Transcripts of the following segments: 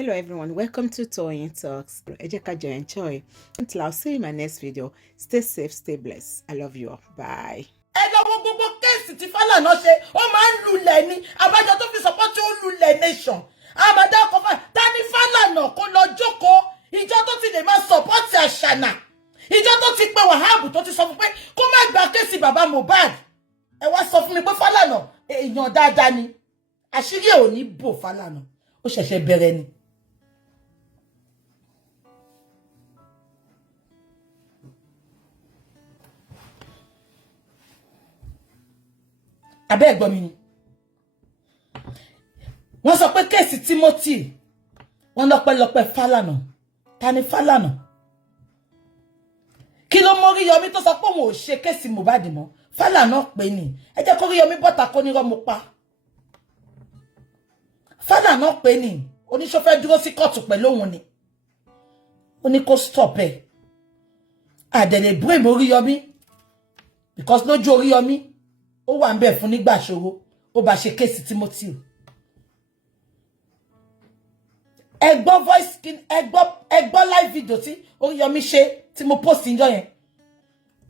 Hello everyone, welcome to Toyeen Talks. Ejekajo enjoy. Until I'll see you in my next video. Stay safe, stay blessed. I love you all. Bye. Gbogbo kéèsì tí Falana ṣe, ó máa ń lulẹ̀ ni. Àbájọ tó fi support ó lulẹ̀ nation. Àmàdá ọkọ̀ fà, ta ni Falana kó lọ jókòó? Ìjọ tó ti lè máa support Àṣànà. Ìjọ tó ti pe Wahab tó ti sọ fún pé kó má gba kéèsì bàbá Mohbad. Ẹ wá sọ fún mi pé Falana èèyàn dáadáa ni. Àṣírí ò ní bò Falana. Ó ṣẹ̀ṣẹ̀ bẹ̀rẹ̀ ni. Abẹ́ ẹ̀gbọ́n mi ni wọ́n sọ pé kéèsì Timothy wọ́n lọ́pẹ́lọpẹ́ Falana. Ta ni Falana? Kí ló mórí Yọmí tó sọ pé òun ò ṣe kéèsì Mohbad mọ́? Falana pè ní ẹ jẹ́ kó rí Yọmí bọ́ta kó ní rọ́mú pa. Falana pè ní oníṣọ́fẹ́ dúró sí kóòtù pẹ̀lú òun ni ó ní kó stop ẹ̀ àdẹ̀lẹ̀ blame orí Yọmí because lójú orí Yọmí ó wà ńbẹ̀ fún nígbà ṣòro ó bá ṣe kéèsì Timothy. Ẹ gbọ́ voice skin ẹ gbọ́ live video tí Oríyọmí ṣe tí mo post níjọ́ yẹn.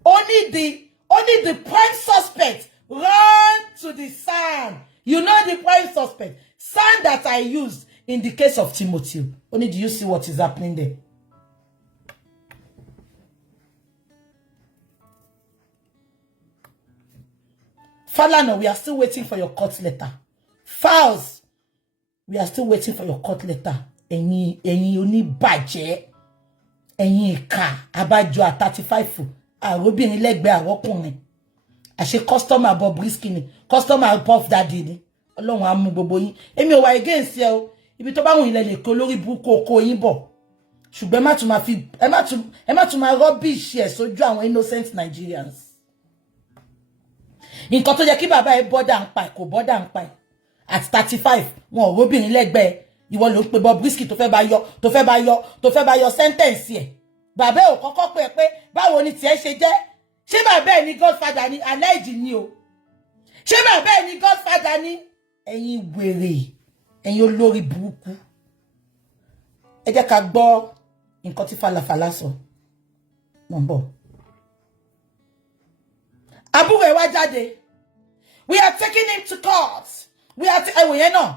Only the prime suspect run to the sand. You know the prime suspect sand that I used in the case of Timothy. Only do you see what is happening there? Falana, we are still waiting for your court letter. Falz, we are still waiting for your court letter. Ẹ̀yin oníbàjẹ́, ẹ̀yin ìkà, abájọ à 35. Àròbìnrin lẹ́gbẹ̀ẹ́ àrọ́kùnrin. Àṣẹ customer Bobbyrisky ni, customer Puff Daddy ni. Ọlọ́run á mú gbogbo yín. Èmi ò wá against ẹ o. Ibi tó bá wùn ilẹ̀ lè kó lórí burúkú oko yín bọ̀. Ṣùgbọ́n ẹ má tún máa rubbish ẹ̀ sójú àwọn innocent Nigerians. Nǹkan tó yẹ kí bàbá ẹ bọ́dà ń pa kò bọ́dà ń pa at 35 wọn ò róbìnrin lẹ́gbẹ̀ẹ́ ìwọ ló ń pe Bobbyrisky tó fẹ́ bá yọ sentence ẹ̀. Bàbá ò kọ́kọ́ pé báwo ni tiẹ̀ ṣe jẹ́? Ṣé bàbá ẹ ní Godfather ni alleged ni o? Ṣé bàbá ẹ ní Godfather ni? Ẹ̀yin wèrè, ẹ̀yin olórí burúkú. Ẹ jẹ́ ká gbọ́ nǹkan tí Falafala sọ. Mo ń bọ̀. Àbúrò ẹ wá jáde. We are taking him to court. We are ẹwò yẹn náà.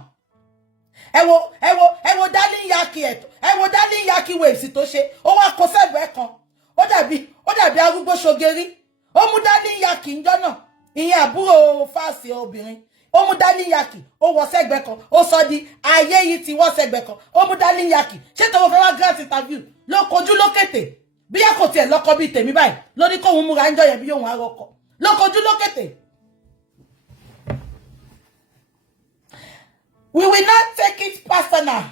Ẹwò darling yaki waves tó ṣe. Ó wá kó sẹ́gbẹ̀ẹ́ kan. Ó dàbí arúgbó ṣogeri. Ó mú darling yaki ńjọ́ náà. Ìyẹn àbúrò Falz obìnrin. Ó mú darling yaki. Ó wọ sẹ́gbẹ̀ẹ́ kan. Ó sọ di ayé yìí ti wọ́ sẹ́gbẹ̀ẹ́ kan. Ó mú darling yaki. Ṣé tó fẹ́ wá grant interview? Ló kojú lókètè. Bí yà kò tiẹ̀ lọ́kọ bí tèmi báyìí. Ló ní kóhun múra ńjọ́ yẹn bí yóò wá rọ́kọ. Ló kojú lókètè. We will not take it personal.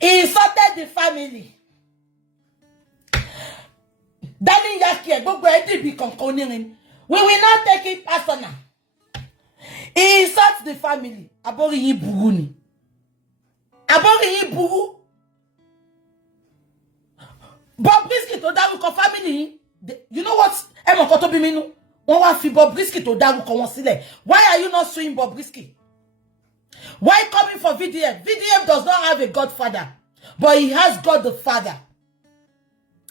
He insulted the family. Darling yaki gbogbo edibi kankan onirin. We will not take it personal. He insults the family. Abori yin buru ni. Abori yin buru. Bobbyrisky tó dárúkọ family. You know what? Ẹ mọ̀ nǹkan tó bí mi nú. Wọ́n wá fi Bobbyrisky tó dárúkọ wọn sílẹ̀. Why are you not suing Bobbyrisky? Why coming for VDM? VDM does not have a godfather, but he has God the Father.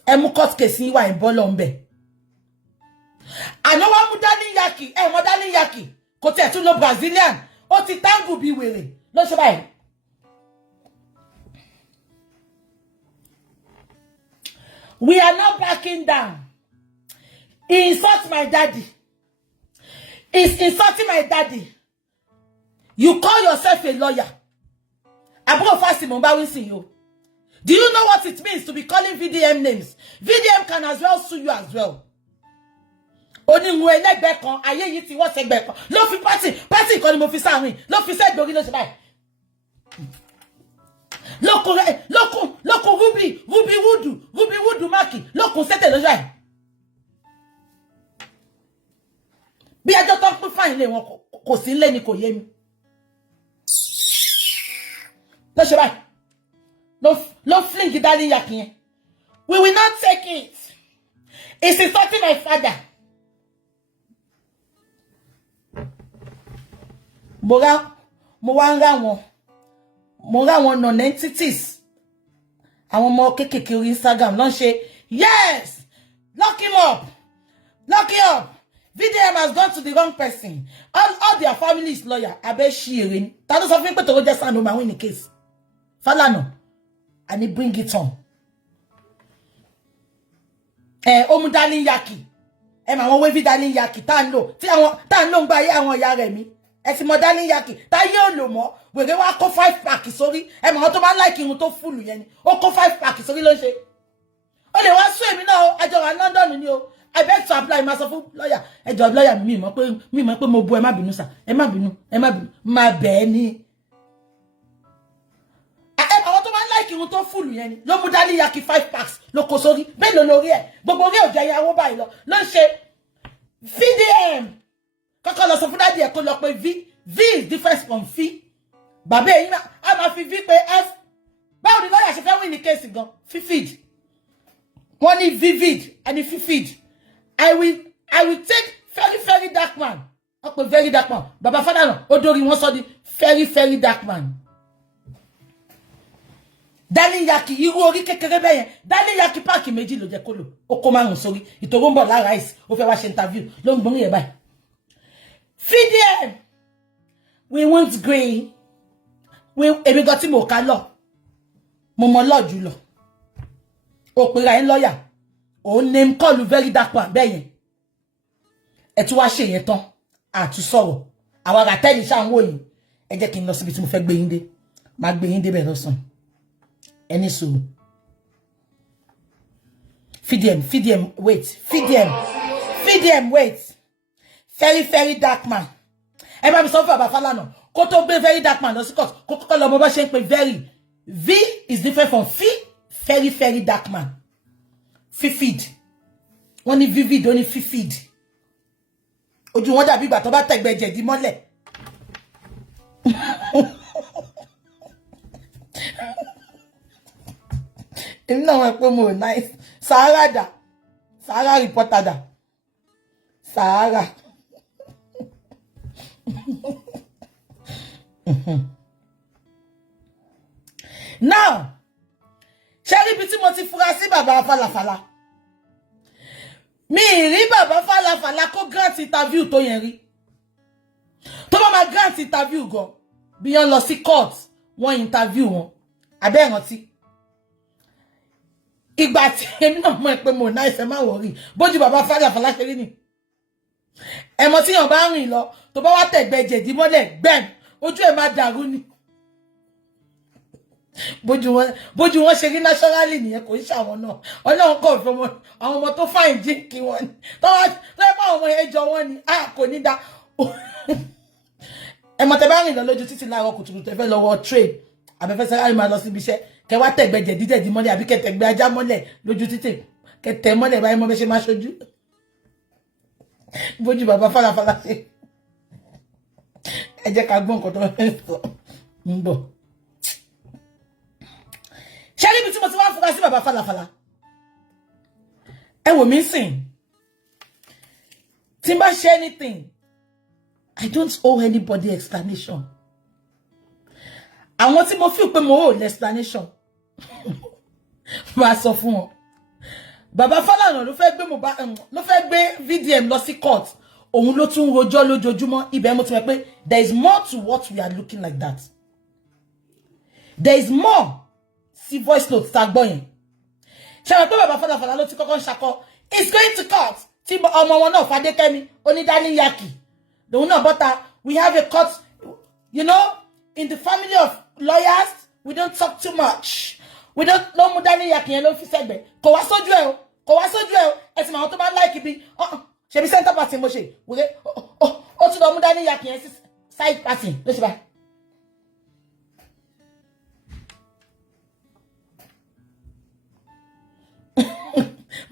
Emu court case ni wa in Bolombe. Àná wá mú darling yaki, mo darling yaki. Kò tiẹ̀ tún lo Brazilian. Ó ti tangu bí wèrè. Ló ṣe báyìí. We are not backing down. He insults my daddy. He's insulting my daddy. You call yourself a lawyer. Àbúrò Falz mo bá wí sí you. Do you know what it means to be calling VDM names? VDM can as well sue you as well. Oni mu ẹlẹ́gbẹ́ kan, ayé yìí ti wọ́ sẹ́gbẹ́ kan. Ló fi party kan ni mo fi sáàrin. Ló fi sẹ́gbẹ́ orí ló ṣe báyìí. Lókun Ruby Woodu Maki. Lókun sẹ́tẹ̀ ló ṣe báyìí. Bí ẹjọ́ tó ń pín fáìn lé wọn kò sí lé ni kò yé mi. Ló ṣe báyìí. Ló fling darling yaki yẹn. We will not take it. It's insulting my father. Mo wá ń rá wọn. mo ra àwọn non-entities àwọn ọmọ kékèké orí Instagram ló ń ṣe yes lock him up VDM has gone to the wrong person all their family is lawyer abe shirin ta ló sọ fún pé tó jẹ́ sanu ma win the case Falana and he bring it on omu darling yaki ma wọ́n we vi darling yaki tá ń lò tí àwọn tá ń lò ngba ayé àwọn ìyá rẹ̀ mi ti mo darling yaki tá yé o lò mọ́ wèrè wá kó 5 pack sórí ma wọ́n tó máa like irun tó full yẹn ni ó kó 5 pack sórí ló ṣe ó lè wá sún èmi náà àjọ wa London ni o I beg to apply ma sọ fún lawyer ẹjọ́ lawyer mi mọ̀ pé mo bu ẹ má bínú sà ẹ má bínú má bẹ̀ ni àwọn tó máa like irun tó full yẹn ni ló mú darling yaki 5 packs ló kó sórí bẹ́ẹ̀ ló lórí ẹ̀ gbogbo orí òjò ìyàwó báyìí lọ ló ń ṣe VDM kọ́kọ́ lọ sọ fún dádì ẹ̀ kó lọ pé V is different from fee bàbá ẹ̀yìn a máa fi V pé F báwo ni lọ́yà ṣe fẹ́ win ní kéèsì gan fífìd wọ́n ní vivid and fífìd I will take Verydarkman up with Verydarkman bàbá Falana odori wọ́n sọ di Verydarkman darling yaki irú orí kékeré bẹ́yẹn darling yaki páàkì méjì ló jẹ́ kó lò ó kó márùn sórí ìtòrò ń bọ̀ lára ìsì ó fẹ́ wá ṣe interview ló ń gbóhùn yẹn báyìí VDM we want grey èmi gan tí mo ká lọ mo mọ lọ jù lọ ó pera ẹ̀ lọ́yà ó name call Verydarkman bẹ́yẹn ẹ tún wá ṣe yẹn tán àtú sọ̀rọ̀ àwọn ará tẹ́lẹ̀ ṣáà ń wò yín ẹ jẹ́ kí n lọ síbi tí mo fẹ́ gbé yín dé máa gbé yín dé bẹ́ẹ̀ lọ́sàn ẹni sùúrù VDM wait Verydarkman ẹ bá mi sọ fún bàbá Falana kó tó gbé Verydarkman lọ sí court kó kọ́kọ́ lọ mọ bá ṣe ń pè V is different from Verydarkman fífìd wọ́n ní vivid ó ní fífìd ojú wọn dàbí ìgbà tó bá tẹ̀gbẹ́ jẹ̀dí mọ́lẹ̀ èmi náà wọ́n pé mo nice Sahara reporter dà Sahara now ṣé ibi tí mo ti fura sí bàbá Falafala mi rí bàbá Falafala kó grant interview tó yẹn rí tó bá máa grant interview gan bí wọ́n lọ sí court wọ́n interview wọn abẹ́ ìrántí ìgbà tí èmi náà mọ̀ pé mo náà ìfẹ́ máa wọ̀rí bójú bàbá Falafala ṣe rí ni ẹ̀mọ́ tí yàn bá rìn lọ tó bá wá tẹ̀gbẹ́ jẹ̀dí mọ́lẹ̀ gbẹ̀m ojú ẹ̀ máa dàrú ni bójú wọn ṣe rí naturally nìyẹn kò ń ṣàwọn náà Ọlọ́run kò fẹ́ wọn àwọn ọmọ tó fáìn jíǹkì wọn ni tó yẹ pé àwọn ọmọ yẹn jọ wọn ni kò ní dá ẹ̀mọ́ tẹ́ bá rìn lọ lójú títí láàárọ̀ kùtùkùtù ẹ fẹ́ lọ wọ train àbẹ́fẹ́ sẹ́ráì máa lọ síbi iṣẹ́ kẹ wá tẹ̀gbẹ́ jẹ̀dí mọ́lẹ̀ àbí kẹ tẹ̀gbẹ́ ajá mọ́lẹ̀ lójú títì kẹ tẹ̀ mọ́lẹ̀ báyìí mọ́ bẹ́ ṣe máa ṣojú bójú bàbá Falafala ṣe ẹ jẹ́ ká gbọ́ nǹkan tó fẹ́ sọ ń bọ̀ ṣé níbi tí mo ti wá fura sí bàbá Falafala ẹ wò mí sìn tí n bá ṣe anything I don't owe anybody explanation àwọn tí mo feel pé mo owe explanation máa sọ fún wọn bàbá Falana ló fẹ́ gbé VDM lọ sí court òun ló tún rojọ́ lójoojúmọ́ ibẹ̀ mo ti mọ̀ pé there is more to what we are looking like that there is more sí voice note tá gbọ́ yẹn ṣé wọ́n pé bàbá Falafala ló ti kọ́kọ́ ṣakọ it's going to court tí ọmọ wọn náà Fadékẹ́mi onídàáni yaki lòun náà bọ́ta we have a court you know in the family of lawyers we don't talk too much we don't ló mú dání yaki yẹn ló fi sẹ́gbẹ̀ kò wá sójú ẹ̀ o ẹ sì máa tó bá like bí ṣebí center party mo ṣe wúre ó tún lọ mú dání yaki yẹn sí side party ló ṣe bá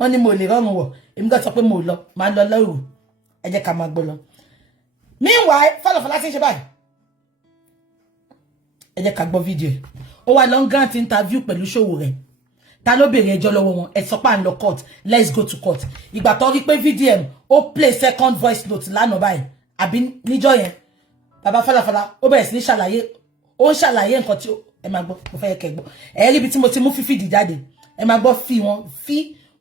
wọ́n ní mo lè rọrùn wọ̀ èmi gbà sọ pé mo lọ máa lọ lọ́rùn ẹ jẹ́ ká máa gbọ́ lọ meanwhile Falafala ti ń ṣe báyìí ẹ jẹ́ ká gbọ́ fídíò ẹ̀ ó wá long grant interview pẹ̀lú ṣòwò rẹ̀ ta ló béèrè ẹjọ́ lọ́wọ́ wọn ẹ sọ pé à ń lọ court let's go to court ìgbà tó rí pé VDM ó play second voice note lánàá báyìí àbí níjọ́ yẹn bàbá Falafala ó bẹ̀rẹ̀ sí ní ṣàlàyé ó ń ṣàlàyé nǹkan tí ẹ máa gbọ́ mo fẹ́ kẹ́ gbọ́ ẹ rí bí tí mo ti mú fífìdì jáde ẹ máa gbọ́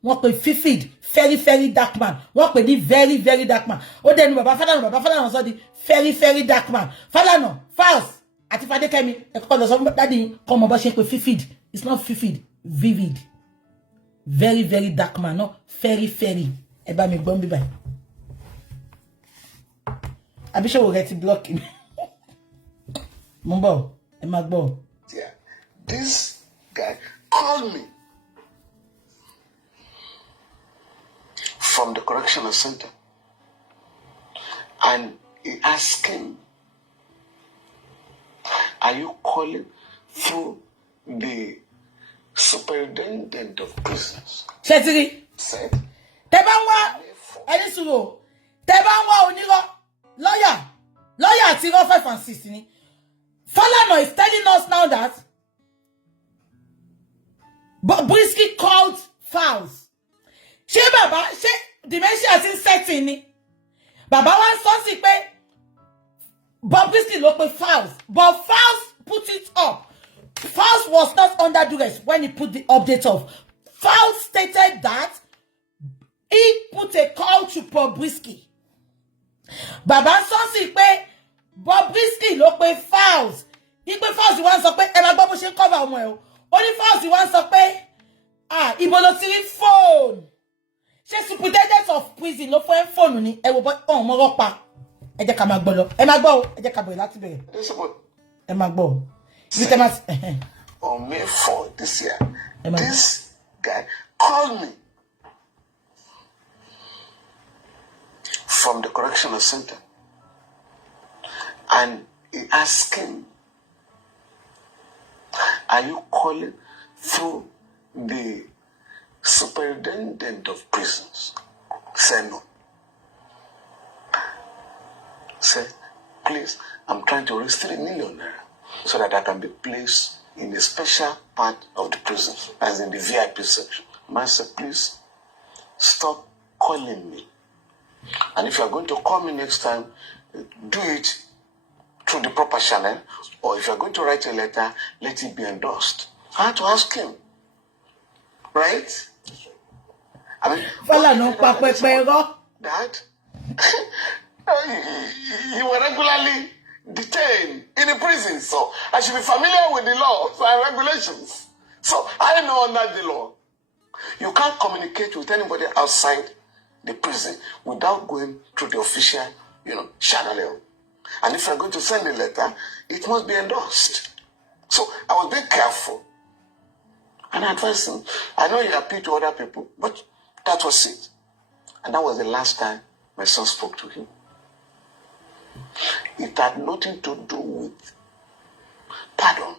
wọ́n pè fífìd very dark man wọ́n pè ní very dark man ó dẹnu bàbá Falana sọ di very dark man Falana Falz àti Fadékẹ́mi ẹ kọ́kọ́ lọ sọ fún dáàdi kọ́ ọmọ bá ṣe pé fífìd it's not fífìd vivid very dark man no very ẹ bá mi gbọ́ bí báyìí àbíṣòwò rẹ ti block mi mo ń bọ̀ ẹ máa gbọ́. Yeah, this guy called me from the correctional center and he asked him, are you calling through the superintendent of prisons? Chetiri. Said, Tebanwa, Elisuro, Tebanwa Oniro, lawyer at 5 and 6. Falana is telling us now that Bobbyrisky called Falz. She Baba, she dementia is in setting. Baba wants something pay. Bobbyrisky look with Falz, but Falz put it up. Falz was not under duress when he put the update of. Falz stated that he put a call to Bobbyrisky. Baba something pay. Bobbyrisky look with Falz. He pay Falz wants to pay. And my Bobo should cover well. Only Falz wants to pay. Ibolo phone. She superintendent of prison. No for phone ni. E wo boy. Oh, mo ropa. E jẹ́ ká máa gbọ́ lọ. Ẹ máa gbọ́. Ẹ jẹ́ ká bẹ̀rẹ̀ láti bẹ̀rẹ̀. Ẹ máa gbọ́. On May 4 this year, this guy called me from the correctional center and he asked him, are you calling through the superintendent of prisons? Said no. Said, please, I'm trying to raise 3 million naira so that I can be placed in a special part of the prison, as in the VIP section. Man said, please, stop calling me. And if you are going to call me next time, do it through the proper channel, or if you are going to write a letter, let it be endorsed. I had to ask him, right? I mean, Dad, you were regularly detained in the prison, so I should be familiar with the laws and regulations. So I know under the law, you can't communicate with anybody outside the prison without going through the official, channel. And if you're going to send a letter, it must be endorsed. So I was being careful. And I advised him, I know you appeal to other people, but that was it. And that was the last time my son spoke to him. It had nothing to do with pardon.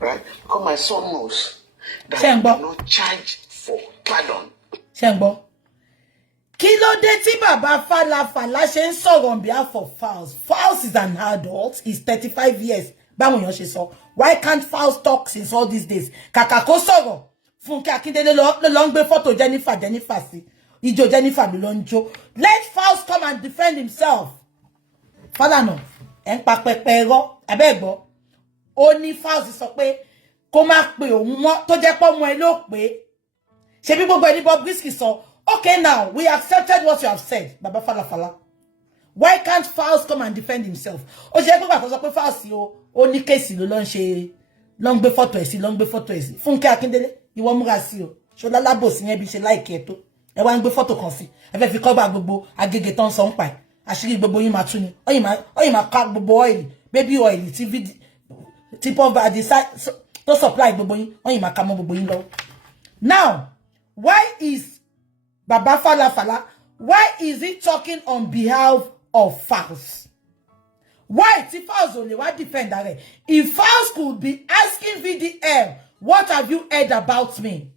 Right? Because my son knows that I cannot charge for pardon. Shengbo. Kilo de ti baba Falana ṣe ń sọ̀rọ̀ on behalf of Falz. Falz is an adult. He's 35 years. Báwo yàn ṣe sọ. Why can't Falz talk since all these days? Kàkà kó sọ̀rọ̀. Fúnkẹ́ Akíndélé ló ń gbé photo Jennifer sí. Ijo Jennifer ló ń jó. Let Falz come and defend himself. Falana, en pa pẹpẹ ẹ̀rọ, abẹ́gbọ́. Ó ní Falz sọ pé kó má pe òun mọ́ tó jẹ́ pé ọmọ ẹ ló pé. Ṣebí gbogbo ẹni Bobbyrisky sọ, okay now, we accepted what you have said, Baba Falana. Why can't Falz come and defend himself? Ó ṣe pé pàtó sọ pé Falz ó ní kéèsì ló ń ṣe ló ń gbé photo ẹ̀ sí, ló ń gbé photo ẹ̀ sí. Fúnkẹ́ Akíndélé, ìwọ múra sí o. Ṣọlá lábòsí yẹn bí ṣe láìkí ẹ tó. Ẹ wá ń gbé photo kan sí. Ẹ fẹ́ fi cover gbogbo agege tán sọ ń pa ẹ̀. Àṣírí gbogbo yín máa tú ni. Ó yìí máa ká gbogbo oil, baby oil, tí pọ́nba tó supply gbogbo yín. Ó yìí máa ká mọ́ gbogbo yín lọ. Now, why is Baba Falana, why is he talking on behalf of Falz? Why? If Falz only what defend that? If Falz could be asking VDM, what have you heard about me?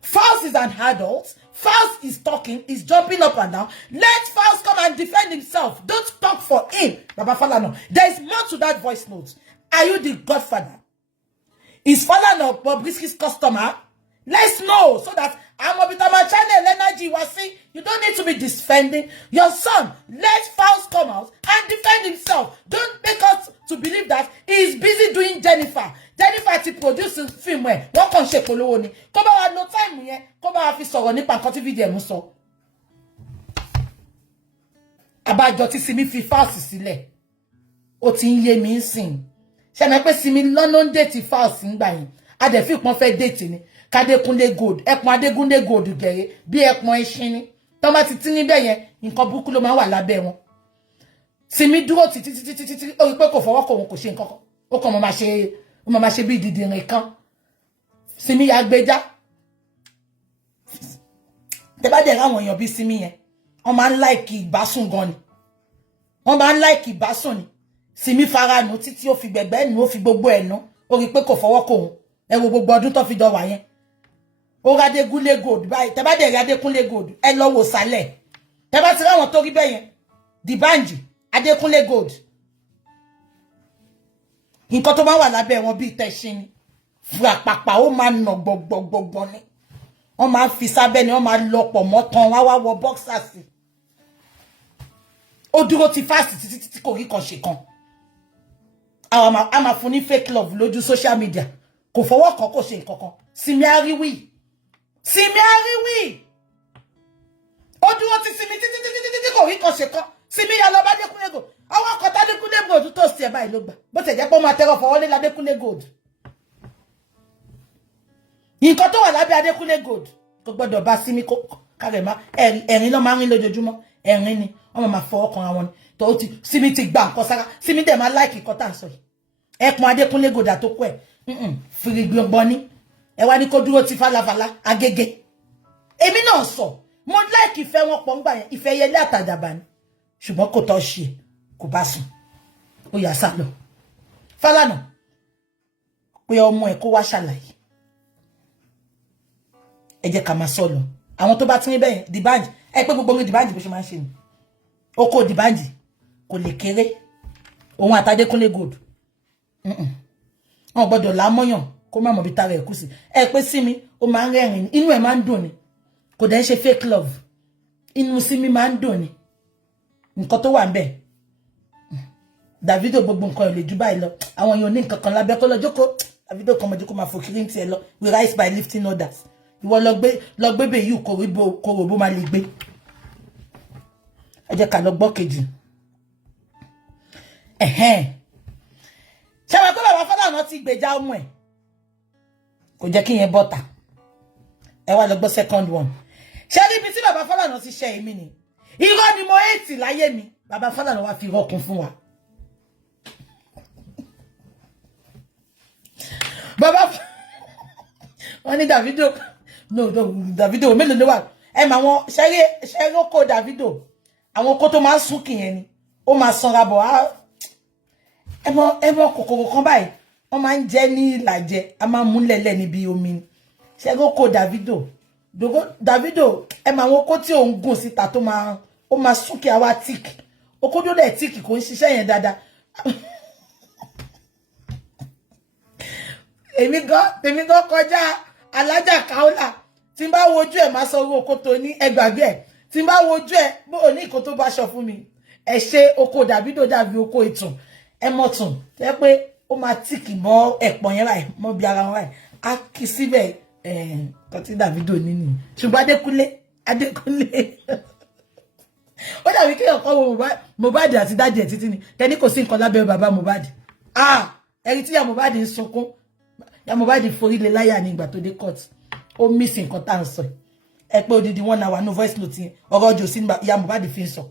Falz is an adult. Falz is talking, is jumping up and down. Let Falz come and defend himself. Don't talk for him, Baba Falana. There is more to that voice note. Are you the Godfather? Is Falana Bobbyrisky's customer? Let's know so that I'm a bit of my channel energy was see. You don't need to be defending your son. Let Falz come out and defend himself. Don't make us to believe that he's busy doing Jennifer. Jennifer to produce a film where one can shake Poloni. Come on, no time here. Come on, if so nipa nkan ti video muso. Abajo ti Simi fi Falz sílẹ̀. Ó ti ń yé mi ńsìn. Ṣé me pé Simi London date Falz ngba yin. A dẹ̀ fi pon fẹ́ date ni. Kadekunle gold, ẹpọn Adegunle gold gẹ̀rẹ́ bí ẹpọn ẹṣin ni. Tọ́ bá ti tí níbẹ̀ yẹn, nǹkan burúkú ló máa wà lábẹ́ wọn. Simi dúró títí ó rí pé kò fọwọ́ kò wọn kò ṣe nǹkan kan. Ó kàn máa ṣe bí dídìrín kan. Simi ya gbéjá. Tẹ́ bá dẹ̀ ráwọn èèyàn bí Simi yẹn, wọ́n máa ń like ìbásùn gan ni. Wọ́n máa ń like ìbásùn ni. Simi faranu títí ó fi gbẹ̀gbẹ́ nù ó fi gbogbo ẹ̀ nù. Ó rí pé kò fọwọ́ kò wọn. Ẹ wo gbogbo ọdún tó fi jọ wà yẹn. Ó ra Adegunle gold báyìí tẹ́ bá dé ra Adegunle gold ẹ lọ wò sálẹ̀ tẹ́ bá ti ráwọn tó rí bẹ́ẹ̀ yẹn Dibanji Adegunle gold nǹkan tó bá wà lábẹ́ wọn bí tẹ̀sìn ni fún àpàpà ó máa nà gbọgbọgbọgbọ ni wọ́n máa fi sábẹ́ ni wọ́n máa lọ́pọ̀ mọ́ tán wá wọ boxers ó dúró ti fast títí kò rí kan ṣe kan a máa fún ní fake love lójú social media kò fọwọ́ kan kò ṣe nǹkan kan Simi ariwi ó dúró ti Simi títí kò rí kan ṣe kan Simi ya lọ bá Adekunle gold àwọn kan Adekunle gold tó ṣe báyìí ló gbà bó ṣe jẹ́ pé ó máa tẹ́rọ fọwọ́ lé Adekunle gold nǹkan tó wà lábẹ́ Adekunle gold kò gbọ́dọ̀ bá Simi kárẹ̀ má ẹ̀rín ló máa ń rí lójoojúmọ́ ẹ̀rín ni wọ́n máa fọwọ́ kan àwọn ni tó ti Simi ti gbà nǹkan sára Simi dẹ̀ máa láìkì nǹkan tá à ń sọ yìí ẹ̀pọ̀n Adekunle gold àtòkù ẹ̀ fìrìgbọ̀ngbọ̀n ni ẹ wá ní kó dúró ti falafala agége èmi náà sọ mo like ìfẹ́ wọn pọ̀ ńgbà yẹn ìfẹ́ yẹlé àtàdàbà ni ṣùgbọ́n kò tọ́ ṣe kò bá sùn ó yà sá lọ Falana pé ọmọ ẹ̀ kó wá ṣàlàyé ẹ jẹ́ ká máa sọ lọ àwọn tó bá ti ní bẹ́ẹ̀ Dibanji ẹ pé gbogbo mi Dibanji bó ṣe máa ń ṣe ni oko Dibanji kò lè kéré òun àtàdékúnlé gold wọn gbọ́dọ̀ lámọyàn kó má mọ̀ bí tara ẹ̀ kú sí ẹ pé Simi ó máa ń rẹ́rìn inú ẹ̀ máa ń dùn ni kò dẹ̀ ń ṣe fake love inú Simi máa ń dùn ni nǹkan tó wà ńbẹ̀ Davido gbogbo nǹkan ò lè jù báyìí lọ àwọn èèyàn ní nǹkan kan lábẹ́ kó lọ jókòó Davido kan mọ̀jú kó máa fòkìrí ní tiẹ̀ lọ we rise by lifting others ìwọ lọ gbé bẹ́ẹ̀ yìí kò bó máa lè gbé ẹ jẹ́ ká lọ gbọ́ kejì ṣé wàá pé bàbá Falana ti gbèjà ọmọ ẹ̀ kò jẹ́ kí yẹn bọ́ta ẹ wá lọ gbọ́ second one ṣé rí ibi tí bàbá Falana ti ṣe èmi ni irọ́ ni mo hate láyé mi bàbá Falana wá fi irọ́ kún fún wa bàbá wọ́n ní Davido Davido mélòó ló wà ẹ mà wọn ṣẹ́rí oko Davido àwọn oko tó máa ń sún kìyẹn ni ó máa sanra bọ̀ ẹmọ kòkòrò kan báyìí wọ́n máa ń jẹ ní ìlàjẹ a máa ń mú lẹ́lẹ́ níbi omi ni ṣẹ́rí oko Davido ẹ mà wọn oko tí òun gùn síta tó máa ó máa sún kí àwa tíìkì oko tó dẹ̀ tíìkì kò ń ṣiṣẹ́ yẹn dáadáa èmi gan kọjá alájà Kaola tí n bá wojú ẹ̀ máa sọ owó oko tó ní ẹgbàgbé ẹ̀ tí n bá wojú ẹ̀ bó o ní nǹkan tó bá ṣọ fún mi ẹ ṣe oko Davido dàbí oko ìtùn ẹ mọ̀tún tẹ́ pé ó máa tíìkì mọ́ ẹ̀pọ̀n yẹn báyìí mọ́ bí ara wọn báyìí á kí síbẹ̀ kan tí Davido nínú ṣùgbọ́n Adékúnlé ó dàbí kéèyàn kọ́ wo Mohbad àti dájú ẹ̀ títí ni tẹ́ni kò sí nǹkan lábẹ́ bàbá Mohbad ẹni tí ya Mohbad ń sunkún ya Mohbad forí lé láyà ní ìgbà tó dé court ó miss nǹkan tá à ń sọ ẹ pé odidi 1 hour no voice note yẹn ọ̀rọ̀ ọjọ́ sí ya Mohbad fi ń sọ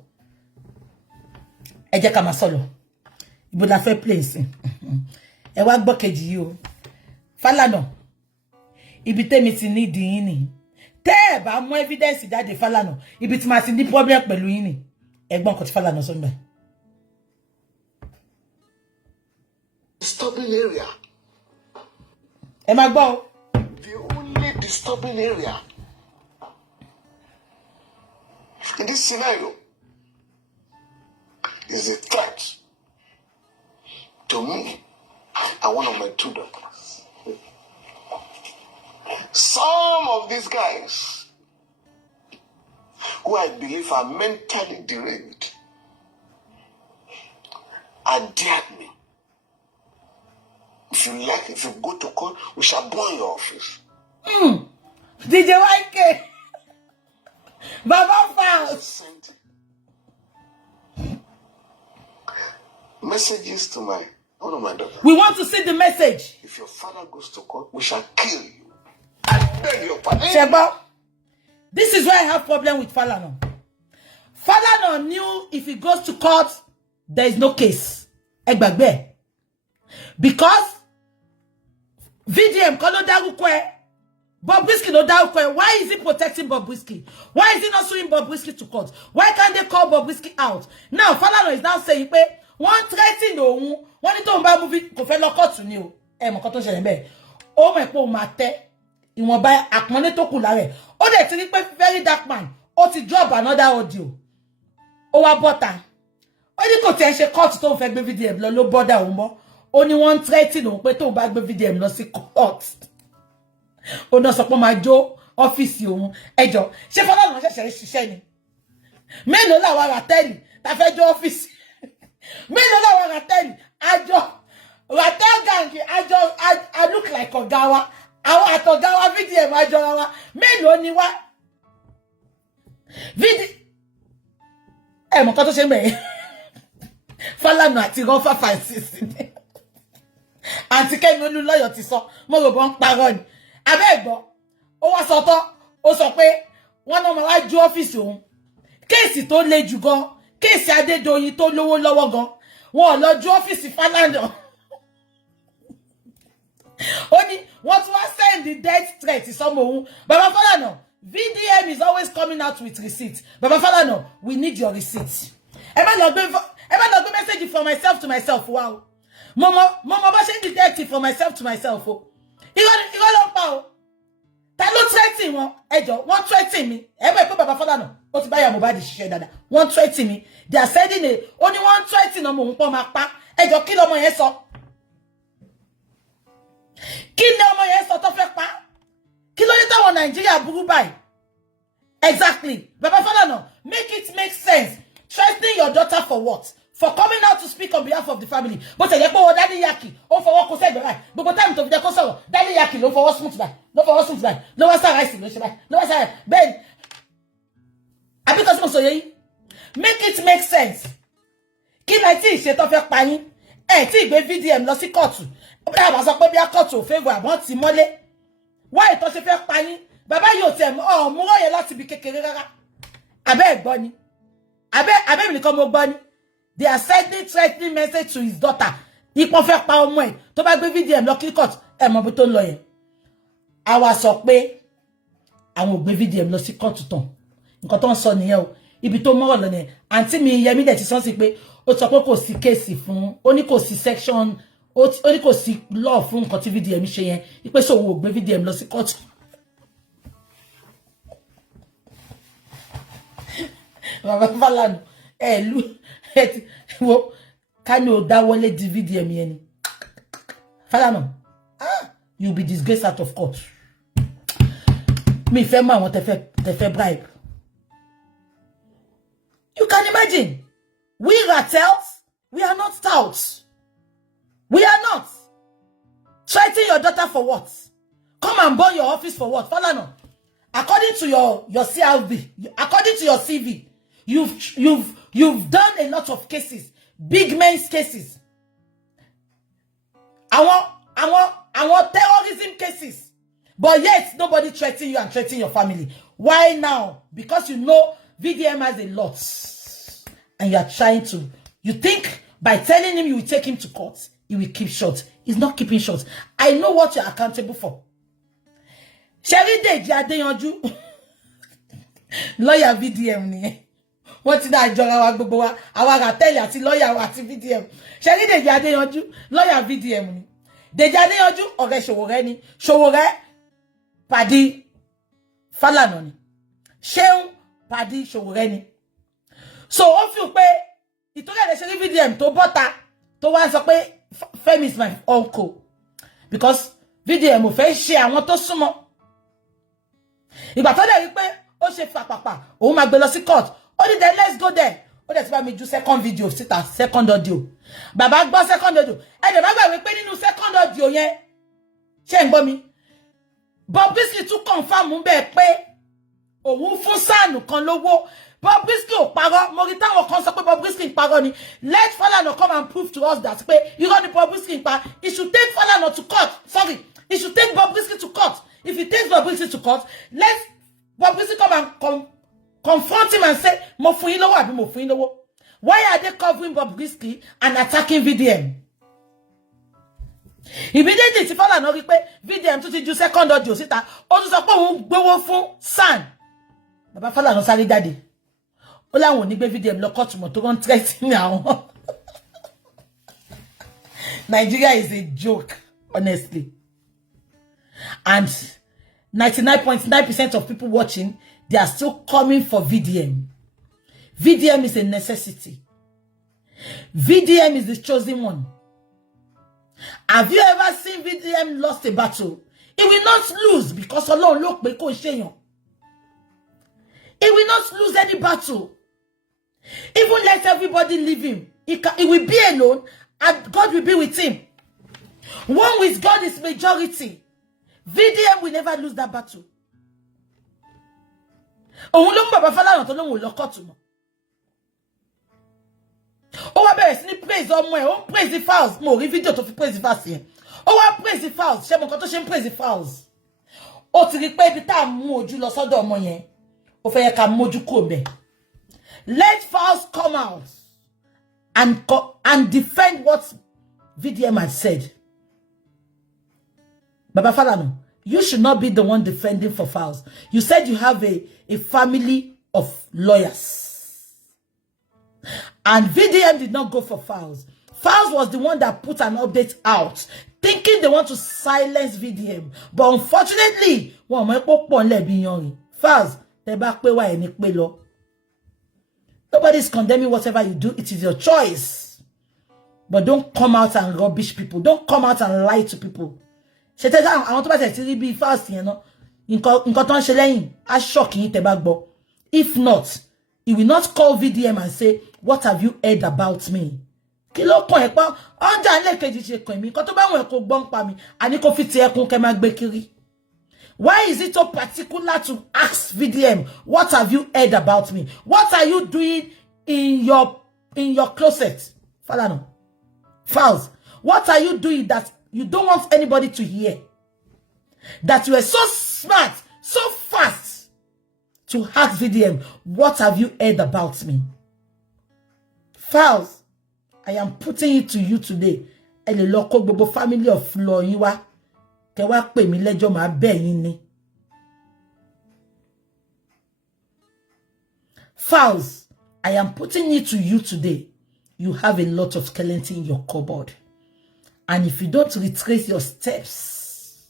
ẹ jẹ́ ká máa sọ lọ ibo la fẹ́ play sí ẹ wá gbọ́ kejì yìí o Falana ibi tẹ́mi ti ní ìdí yín ni tẹ́ ẹ bá mú evidence jáde Falana ibi tí máa ti ní problem pẹ̀lú yín ni ẹ̀gbọ́n kan tí Falana sọ níbẹ̀. Disturbing area. Ẹ máa gbọ́ o. The only disturbing area in this scenario is a threat to me and one of my 2 daughters. Some of these guys, who I believe are mentally deranged, are dared me. If you like, if you go to court, we shall burn your office. DJ YK. Baba Falz. Sent messages to one of my daughters. We want to see the message. If your father goes to court, we shall kill you. I beg your pardon. Sheba, this is why I have problem with Falana. Falana knew if he goes to court, there is no case. Egbagbe. Because VDM kolo darukwe, Bobbyrisky no darukwe. Why is he protecting Bobbyrisky? Why is he not suing Bobbyrisky to court? Why can't they call Bobbyrisky out? Now Falana is now saying, one threatening no one need to movie ko fe lo court ni o. Mo kan to sele be. O mo po ma te ìwọ̀n bá àpọ́nlé tó kù lára. Ó dẹ̀ ti rí pé Verydarkman ó ti drop another audio. Ó wá bọ́ta. Ó ní kò tẹ́ ṣe court tó ń fẹ́ gbé VDM lọ ló bọ́dà òun mọ́. Ó ní wọ́n threaten òun pé tó bá gbé VDM lọ sí court. Ó náà sọ pé máa jó ọ́fíìsì òun. Ẹjọ́ ṣé Falana ṣẹ̀ṣẹ̀ ṣiṣẹ́ ni? Mélòó làwọn ará tẹ́lì tá fẹ́ jó ọ́fíìsì? Mélòó làwọn ará tẹ́lì? Àjọ Ratel gang I look like Ogawa. Àwọn àtọ̀gáwá VDM àjọra wa mélòó ni wá mọ̀ kan tó ṣe mẹ́ Falana àti Rọ́fà Francis ni àti Kẹ́mi Olúlọ́yọ̀ ti sọ mo rò bọ́n parọ́ ni abẹ́ ẹ̀gbọ́n ó wá sọ tán ó sọ pé wọ́n náà máa wá ju ọ́fíìsì òun kéèsì tó le jù gan kéèsì Adédoyin tó lówó lọ́wọ́ gan wọn ò lọ ju ọ́fíìsì Falana. Only what was send the death threat is someone. Baba Falana, VDM is always coming out with receipts. Baba Falana, we need your receipts. Am I not going message for myself to myself? Wow. Mama, send the death for myself to myself. Oh. You got power. That no threatening one. Ejo, one threatening me. Everybody Baba Falana. What's by your mobile share that? One threatening me. They are sending it. Only one threatening on my pa. Ejo, kill on my head so. Kí ni ọmọ yẹn sọ tó fẹ́ pa? Kí ló dé táwọn Nàìjíríà burú báyìí? Exactly. Baba Falana, make it make sense. Threatening your daughter for what? For coming out to speak on behalf of the family. But ẹ jẹ́ pé o Daddy Yaki, ó fọwọ́ kó sẹ́gbẹ̀ẹ́ báyìí. Gbogbo time tó fi jẹ́ kó sọ̀rọ̀, Daddy Yaki ló fọwọ́ smooth báyìí. Ló fọwọ́ smooth báyìí. Ló wá sára ìsìn ló ṣe báyìí. Ló wá sára bẹ́ẹ̀. Àbí kò sí mo sọ yẹ yìí. Make it make sense. Kí ni tí ìṣe tó fẹ́ pa yín? Tí ìgbé VDM lọ sí kóòtù. Bá bá sọ pé bí akọ́tù favor àbọ̀n ti mọ́lé. Why tó ṣe fẹ́ pa yín? Bàbá yóò tẹ̀ mú ọ̀yẹ́ láti bí kékeré rárá. Abẹ́ ẹ̀gbọ́n ni. Abẹ́ mi nìkan mo gbọ́ ni. They are sending threatening message to his daughter. Ipò fẹ́ pa ọmọ ẹ̀ tó bá gbé VDM lọ kí court mọ̀ bí tó ń lọ yẹn. Àwa sọ pé àwọn ò gbé VDM lọ sí court tán. Nǹkan tó ń sọ nìyẹn o. Ibi tó mọ́rọ̀ lọ nìyẹn. Àǹtí mi Yẹmí dẹ̀ ti sọ sí pé ó sọ pé kò sí kéèsì fún ó ní kò sí section ó ní kò sí law fún nǹkan tí VDM ṣe yẹn ipe so wo gbé VDM lọ sí court. Baba Falana wo can you dáwọ́lé di VDM yẹn ni Falana you be disgraced out of court. Mi fẹ́ mọ̀ àwọn tẹ́ fẹ́ bribe. You can imagine we Ratels, we are not stouts. We are not. Threatening your daughter for what? Come and burn your office for what? Falana, according to your CLV, according to your CV, you've done a lot of cases, big men's cases. I want terrorism cases. But yet nobody threatening you and threatening your family. Why now? Because you know VDM has a lot. And you are trying to, you think by telling him you will take him to court, he will keep short. He's not keeping short. I know what you're accountable for. Sherry Deji Adeyanju. Lawyer VDM ni. What did I jọra wa gbogbo wa? Àwa Ratel àti lawyer wa àti VDM. Sherry Deji Adeyanju, lawyer VDM ni. Deji Adeyanju ọ̀rẹ́ Sowore ni. Sowore pàdí Falana ni. Seun pàdí Sowore ni. So ó fi pé ìtorí ẹ̀ ṣe VDM tó bọ́ta tó wá sọ pé Femi is my uncle because VDM ò fẹ́ ṣe àwọn tó súnmọ́ Ìgbà tó dẹ̀ rí pé ó ṣe fàpàpà, òun máa gbé lọ sí court. Ó ní then let's go there. Ó dẹ̀ ti bá mi ju second video síta, second audio. Bàbá gbọ́ second audio. Ẹ dẹ̀ bá gbàgbé pé nínú second audio yẹn, ṣé ń gbọ́ mi? Bobbyrisky tún confirm bẹ́ẹ̀ pé òun fún Sànù kan lówó. Bobbyrisky ò parọ́. Mo rí táwọn kan sọ pé Bobbyrisky parọ́ ni. Let Falana come and prove to us that pé irọ́ ni Bobbyrisky pa. He should take Falana to court. Sorry. He should take Bobbyrisky to court. If he takes Bobbyrisky to court, let Bobbyrisky come and confront him and say, mo fún yín lówó àbí mo fún yín lówó. Why are they covering Bobbyrisky and attacking VDM? Immediately tí Falana rí pé VDM tún ti ju second audio síta, ó tún sọ pé òun gbowó fún San. Bàbá Falana sáré jáde. Ó láwọn ò ní gbé VDM lọ court mọ́ tó rán threat ní àwọn. Nigeria is a joke, honestly. And 99.9% of people watching, they are still coming for VDM. VDM is a necessity. VDM is the chosen one. Have you ever seen VDM lost a battle? He will not lose because Ọlọ́run ló pé kó ṣèyàn. He will not lose any battle. Even let everybody leave him. He will be alone and God will be with him. One with God is majority. VDM will never lose that battle. Òun ló mú Bàbá Falana tó lóun ò lọ court mọ́. Ó wá bẹ̀rẹ̀ sí ní praise ọmọ ẹ̀, ó praise the Falz. Mo rí fídíò tó fi praise the Falz yẹn. Ó wá praise the Falz. Ṣé mo nǹkan tó ṣe ń praise the Falz? Ó ti rí pé ibi tá mú ojú lọ sọ́dọ̀ ọmọ yẹn. Ó fẹ́ yẹ ká mójú kúrò ńbẹ̀. Let Falz come out and defend what VDM had said. Baba Falana, you should not be the one defending for Falz. You said you have a family of lawyers. And VDM did not go for Falz. Falz was the one that put an update out, thinking they want to silence VDM. But unfortunately, Falz, nobody is condemning whatever you do. It is your choice. But don't come out and rubbish people. Don't come out and lie to people. I want to be fast, you know. If not, he will not call VDM and say, what have you heard about me? Why is it so particular to ask VDM, what have you heard about me? What are you doing in your closet? Falana. Falz, what are you doing that you don't want anybody to hear? That you are so smart, so fast to ask VDM, what have you heard about me? Falz, I am putting it to you today. The local global family of Floyiwa. Falz, I am putting it to you today. You have a lot of skeleton in your cupboard. And if you don't retrace your steps,